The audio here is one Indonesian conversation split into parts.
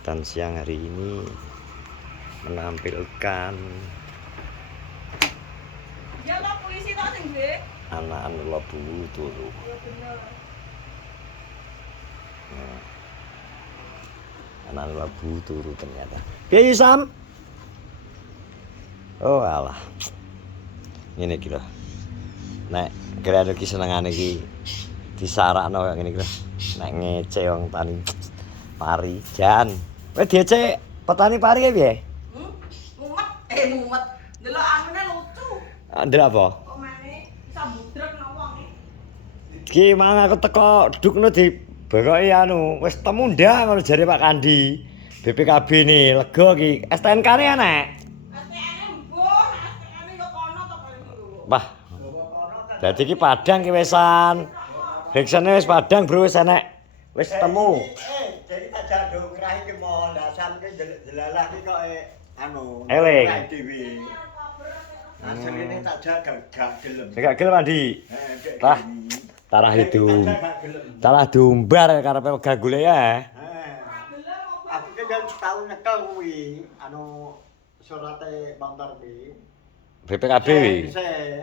kegiatan siang hari ini menampilkan anak-anak Labu turu. Anak-anak Labu turu ternyata. Piye Sam? Oh alah. Ngene iki lho. Nek kira iki senengane iki disarakno kaya ngene iki lho. Nek ngece wong tani pari jan. Kowe diece petani pari ya piye? Mumet. Delok anune lucu. Ndelok apa? Kok mene bisa budrek nang wong Ki iki. mang aku teko dukno di bekoki anu wis temu ndak ngono jare Pak Kandi. BPKB nih lega ki. STNK-ne enek. STN-e mbuh, STN-e yo kono to paling lho. Wah. Dadi ki Padang ki wesan. Heksene wis Padang bro wis enek. Wis temu. Jadi tak jaduk ngerahi ke mall, dasar ke jelalah ki kok anu. Eling. Dewi. Asal ini tak jaga gak gelem. Gak gelem Andi. Tah. Tarah itu. Tarah diumbar karepe wegah golek ya. Aku ki jam setahun nyekel kuwi anu surate Bang Tarbi. BPKB.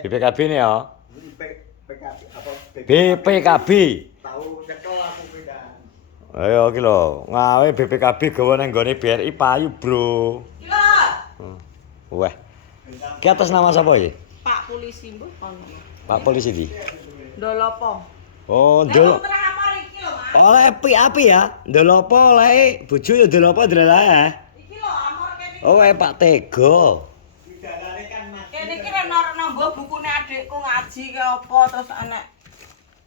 BPKB ne ya. BPKB apa? BPKB. Tahu nyekel aku kuwi kan. Ayo iki lho, ngawe BPKB gawe nang gone BRI payu, Bro. Iki lho. Wah. Ki atas nama sapa iki? Pak polisi mbuh kono. Pak polisi di. Ndolopo. Oh, ndol. Terang amar iki lho, Mas. Oleh api ya. Ndolopo oleh bojo ya ndolopo ndelalah. Iki lho amor kene. Oh, Pak Tego. Bidalane kan Mas. Kene iki rene mbuh bukune adikku ngaji ke apa terus enek.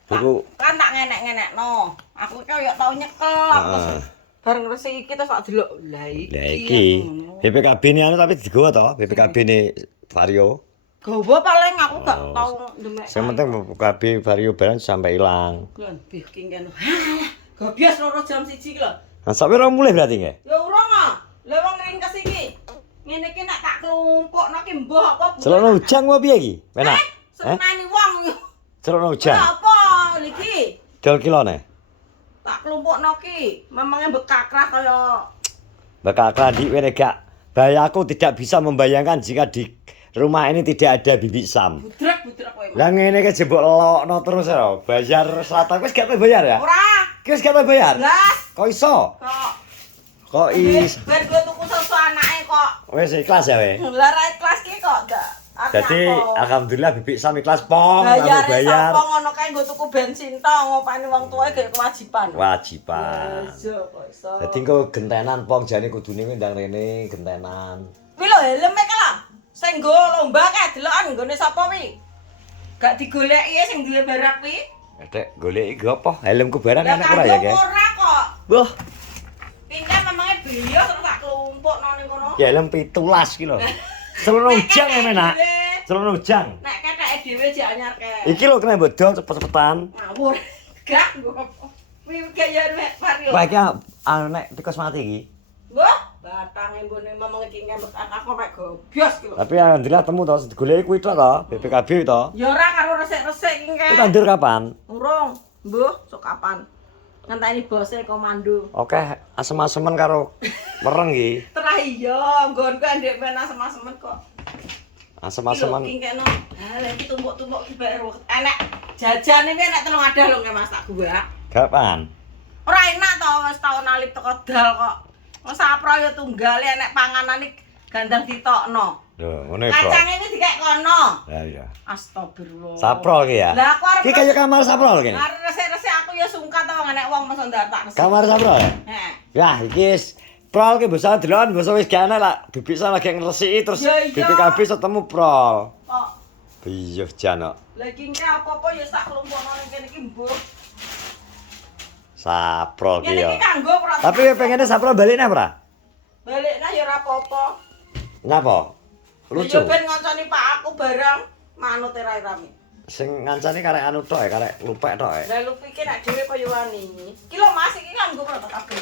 Buku Kan tak ngenek-ngenekno. Aku ki yo tau nyekel terus bareng resik iki terus tak delok. Lah iki. Lah iki BPKB ne anu tapi digawa to, BPKB ne Vario. Gawa paling aku gak tau ndemek. Sing penting BPKB Vario barang sampai ilang. Lan bikin kene. Gobias loro jam 1 iki lho. Nah, sampe ora mulai berarti nggih. Ya urung ah. Lah wong ringkes iki. Ngene iki nek tak klumpukno ki mbah apa bu. Celono ujang apa piye iki? Penak. Seneni wong yo. Celono ujang. Lah apa iki? Dol kilone. Tak klumpukno ki. Memangnya bekakrah kaya Bakal Klandi wene gak. Bayaku tidak bisa membayangkan jika di rumah ini tidak ada Bibi Sam. budrek kowe. Lah ngene iki jebok lelokno terus ya. Bayar 100 wis gak tau bayar ya? Ora. Ki wis gak tau bayar. Blas. Kok iso? Kok is? Ben go tuku susu anake kok. Wis ikhlas ya we. Lah ra ikhlas ki kok gak. Jadi alhamdulillah Bibi Sam ikhlas pong bayar. bayar. Sapa ngono kae nggo tuku bensin to ngopani wong tuwa gek kewajiban. Wajiban. Iso kok iso. Dadi engko gentenan pong jane kudune kuwi ndang rene gentenan. Kuwi lho helme ka lho. Sing nggo lomba kae delokan nggone sapa kuwi? Gak digoleki sing duwe barak kuwi. Dek goleki go apa? Helmku barang Lah enak ora ya, Ge? ora kok. Wah, Pindah memangnya beliau terus tak kelumpuk nang kono. ya helm 17 ki lho. Celono ujang ya menak. Celono ujang. Nek keteke dhewe jek anyar ke. Iki lho kena bodol cepet-cepetan. Ngawur. Gak nggo. Kuwi kaya Mario. Wah iki anu nek tikus mati iki. Wah, batange nggone memang iki ngembek aku mek gobios ki lho. Tapi alhamdulillah temu to, digoleki kuwi tok to, BPKB to. Ya ora karo resik-resik iki Kuwi ke. tandur kapan? Urung. Mbuh, sok kapan? Ngenteni bose komando. Oke, asem-asemen karo mereng iki. Terah iya, nggonku ndek men asem-asemen kok. Asem-asemen. Iki kene. Ha, lha iki tumpuk-tumpuk ki bae enek jajane iki enek 3 adah lho nggih Mas tak gua. Kapan? Ora enak to wis tau nalip teko dal kok. Wong sapro ya tunggale enek panganan iki gandang ditokno. Lho, ngono ya, Bro. Kacange iki dikek kono. Ya iya. Astagfirullah. Saprol ki ya. Lah aku arep Ki kaya kamar saprol kene. arep resik-resik aku ya sungkan to enek wong mesti ndatak resik. Kamar saprol ya? Heeh. Ya, iki wis prol ki basa delon, basa wis gak enak lah. Bibi Sam lagi ngresiki terus Ya iya. BPKB ketemu prol. Kok Iya jano. lagi ngke apa-apa ya tak kelompokno ning kene iki mbuh. Saprol ki Kene ya. iki kanggo proses. Tapi pengennya saprol balik neh ora? balikna ya ora apa-apa. Napa? Lucu. Ya ben ngonconi Pak aku barang manut era rame. Sing ngancani karek anu tok karek lupek tok Lah lu pikir nek dhewe kaya wani. Iki lho Mas iki kan nggo protokol kabel.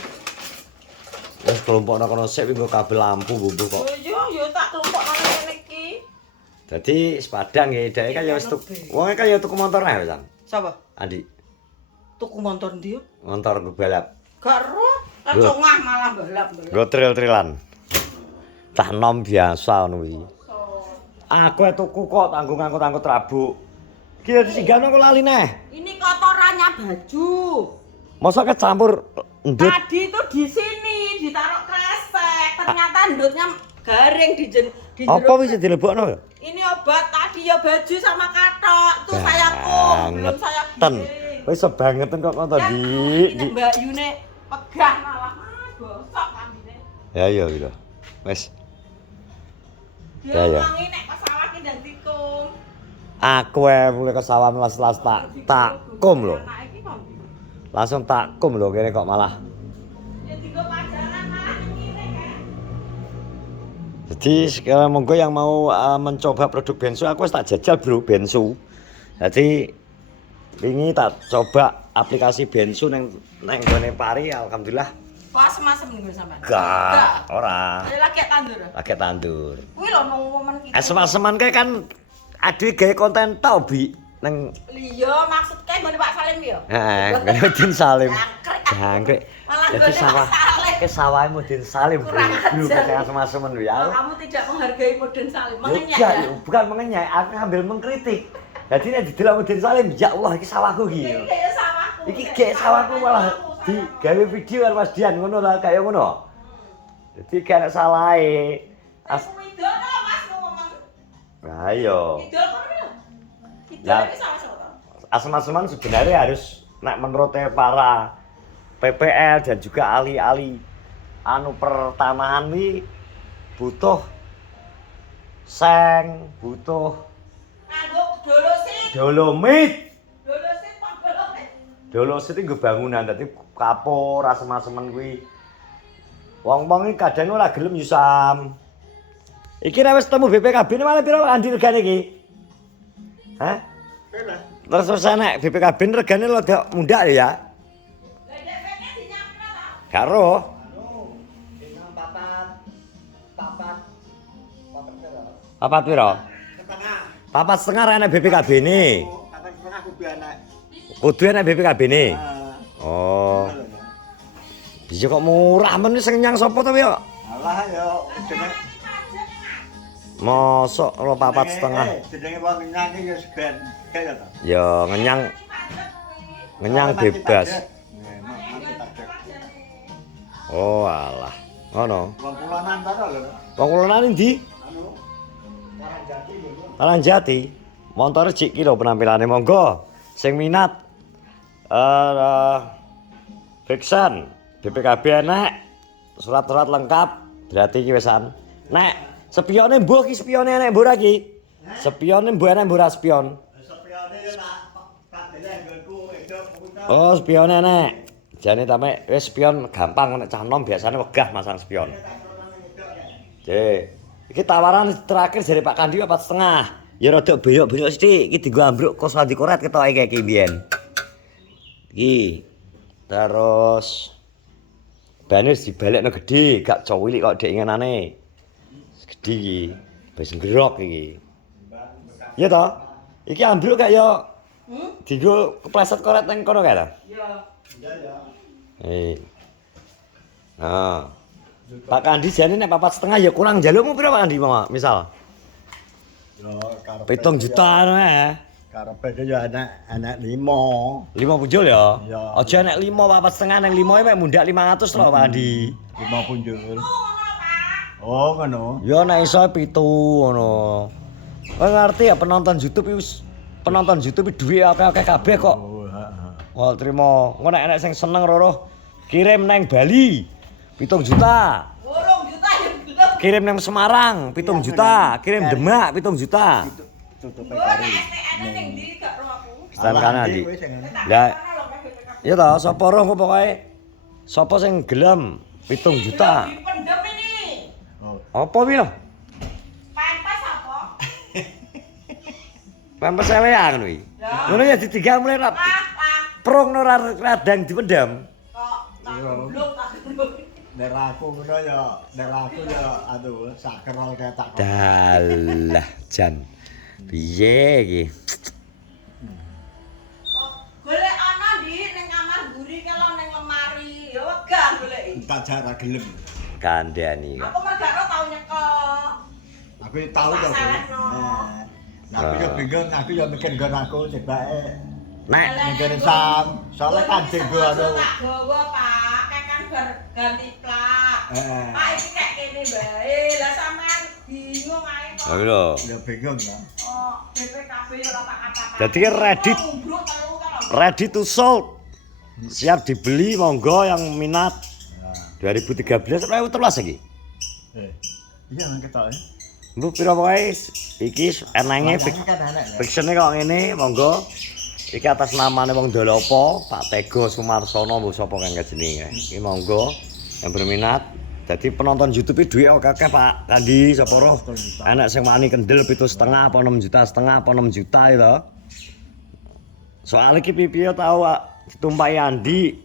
Wis kelompokno kono sik nggo kabel lampu bubuh kok. Oh iya, ya tak kelompokno kene iki. Dadi sepadang nggih, dhek kan ya wis wong kan ya tuku motor neh Sam. Sapa? Andi, Tuku motor ndi yo? motor balap. Gak ero. Kecongah malah balap. Nggo tril-trilan. Cah nom biasa ngono kuwi. Aku tuku kok angkut rabuk. Ki disinggahno kok lali neh. Ini kotorannya baju. Masa kecampur ndut. Tadi itu di sini ditaruh kresek, ternyata ndutnya garing di jero. Apa wis dilebokno ya? Ini obat tadi ya baju sama katok. Tuh saya belum saya Ten. giling. Wis sebangetan kok ngono Ya, di. ini Mbak Yune pegah malah gosok kambine. Ya iya gitu. Wis. Dia Ya, ya. ngomongi nek pesawat ki ndang tikum. Aku mulai ke sawah melas-las tak kum lho. Anak iki kok Langsung tak kum lho kene kok malah. ya digo pajangan malah ngene kan. Jadi sekarang monggo yang mau mencoba produk bensu aku wis tak jajal bro bensu. Jadi wingi tak coba aplikasi bensu neng gone Pari alhamdulillah Pas masem nih sampean. gak ora Ini lagi tandur. lagi tandur. Kuwi lho nang momen iki. Seman-seman kae kan ade gawe konten tau bi neng Iya, maksudnya ngene Pak Salim ya. heeh ngene Udin Salim. Jangkrik. Jangkrik. Malah Jadi gone sawah Pak Salim. ke sawahmu Udin Salim bro. Kurang Bro ajar. kayak seman-seman lho ya. Kamu tidak menghargai Udin Salim. Bukan, Mengenyek ya. bukan mengenyai, aku ngambil mengkritik. Jadi nek didelok Udin Salim, ya Allah iki sawahku iki. Iki kayak sawahku. Iki gek sawahku malah di gawe video karo Mas Dian ngono lah kaya ngono. Jadi gak salahe. Aku idol to Mas ngomong. Nah iya. Idol kono ya. Idol Lah. iki sama-sama. Asman-asman sebenarnya harus nek menurut para PPL dan juga ahli-ahli anu pertanahan iki butuh seng, butuh Nganggo dolosit. dolomit. Dolosit Pak Dolosit. Dolosit iki nggo bangunan dadi kapur asem-asemen kuwi. Wong-wong iki kadang ora gelem yusam. Iki nek wis temu BPKB ini malah pira andi regane iki? Hah? Pira? Terus nek BPKB ini regane lo mundak ya. Lah DPK dinyapra ta? Karo Anu, dengan papat pira? papat pira? Setengah. Papat setengah rene BPKB ini. Papat setengah kudu anak. Kudu enek BPKB ini. Ah, Oh. ngono lho. Bisa kok murah men sing nyang sapa to ya? Alah yo jenenge Mosok lo papat setengah. jenenge wong nyang iki yo segan. Kaya to. Ya ngenyang bebas. Mati pajak. Oh alah. Ngono. Wong kulonan ta lho. Wong kulonan ndi? Anu, Karang Jati lho. Talang Jati. Montore cik ki lho penampilane monggo. Sing minat Fiksan, BPKB enek, surat-surat lengkap, berarti iki wisan. Nek spione mbuh ki spione enek mbok ora ki? Spione mbuh enek mbok ora spion? Sepione yo tak deleh nggonku edok putar. Oh, spione enek. Jane tame wis spion gampang nek cah nom biasane wegah masang spion. Iki tawaran terakhir dari Pak Kandi 4,5. Ya rada beyok-beyok sithik, iki dienggo ambruk kos wadi koret ketoke iki mbiyen. Iki terus banes dibalekno gedhe, gak cowilik kok dek ingenane. Gedhe iki, wis nggerok iki. Iya toh? Iki ambruk gak ya dienggo kepleset koret nang kono kae ta? Ya. Iya ya. Nah. Pak Kandi jane nek 4,5 ya kurang jalukmu pira Pak Kandi misal? Yo karepe 7 juta ya. Karepe yo anak 5. 5 punjul ya. Iya. Aja nek 5 4,5 nang 5 mek mundak 500 lho Pak Andi. 5 punjul. Oh, ngono. Ya nek iso 7 ngono. Kowe ngerti ya penonton YouTube wis penonton YouTube duwe akeh-akeh kabeh kok. Oh, heeh. Wah, trimo. Engko nek enek sing seneng roro kirim nang Bali 7 juta. 8 juta ya belum. Kirim nang Semarang 7 juta, kirim Demak 7 juta. Tutup Gue kari. STN ning ndi gak ro aku. Stan kana Di. Kowe sing ngene. Lah iya toh sapa roh pokoke sapa sing gelem 7 juta. Dipendem ini. Oh, Apa pi lho? Pempes apa? Pempes elean kuwi. Ya. Ngono ya ditinggal mulai Pak, prong ora radang dipendam. kok tak Iya. goblok tak goblok. nek aku ngono ya, nek aku ya aduh sakerol ketak. Dalah jan. Piye iki? Kok golek ana ndi ning kamar mburi kalau ning lemari ya wegah goleki. tak jarak gelem. Kandhani kok. Aku mergano tau nyekel. Aku tahu Tak to. salahno. Nah, aku yo bingung, aku yo mikir nggon aku sebake Nek negara Sam. Soalnya kan dienggo anu. Tak gawa, Pak. Kayak kan ganti plat. Heeh. Pak iki kayak kene bae. Lah sampean bingung ae kok. lho lho. Ya bingung ya. Oh, BPKB yo ora tak kata. Jadi ready to sold. Siap dibeli monggo yang minat. Ya. 2013 sampai 2013 lagi. Iya nang ketok. Bu pira pokoke iki enenge Ini kan enak ya. fiksine kok ngene monggo. Iki atas namane wong Dolopo, Pak Tego Sumarsono mbok sapa kang jenenge. Iki monggo yang berminat. Jadi penonton YouTube duwe akeh Pak Kandi sapa roh. Enak sing wani kendel 7,5 apa 6,5 juta apa 6 juta itu. Soal iki pipiyo tau ditumpahi Andi.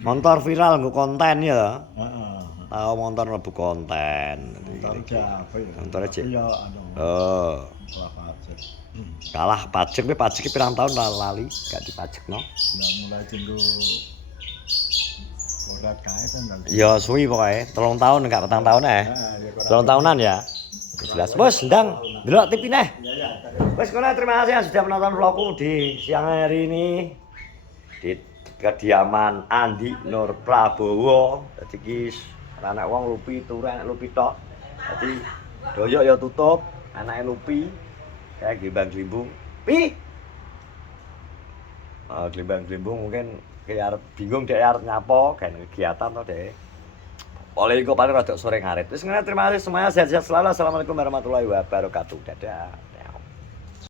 Motor viral nggo konten ya. Heeh. Tahu motor mlebu konten. Motor apa ya? Motor aja. Ya anu. Oh, Kelas pajak. kalah pajak kuwi pajak ki pirang tahun lali gak dipajekno. Nah mulai tinggu korat kae kan dan. Ya suwi pokoke 3 tahun gak 4 tahun Ya korat. 3 tahunan ya. Jelas bos, ndang delok TV neh. Ya ya. Wes kono terima kasih yang sudah menonton vlogku di siang hari ini di kediaman Andi Nur Prabowo. Dadi ki anak wong lupi turu anak lupi tok. Dadi doyok ya tutup, anake lupi kayak gembang-gembung. Pi. Gembang-gembung mungkin kayak arep bingung dhek arep nyapo, gawe kegiatan to dhek. Oleh iku paling rada sore ngarit. Wis ngene terima kasih semuanya sehat-sehat selalu. Assalamualaikum warahmatullahi wabarakatuh. Dadah.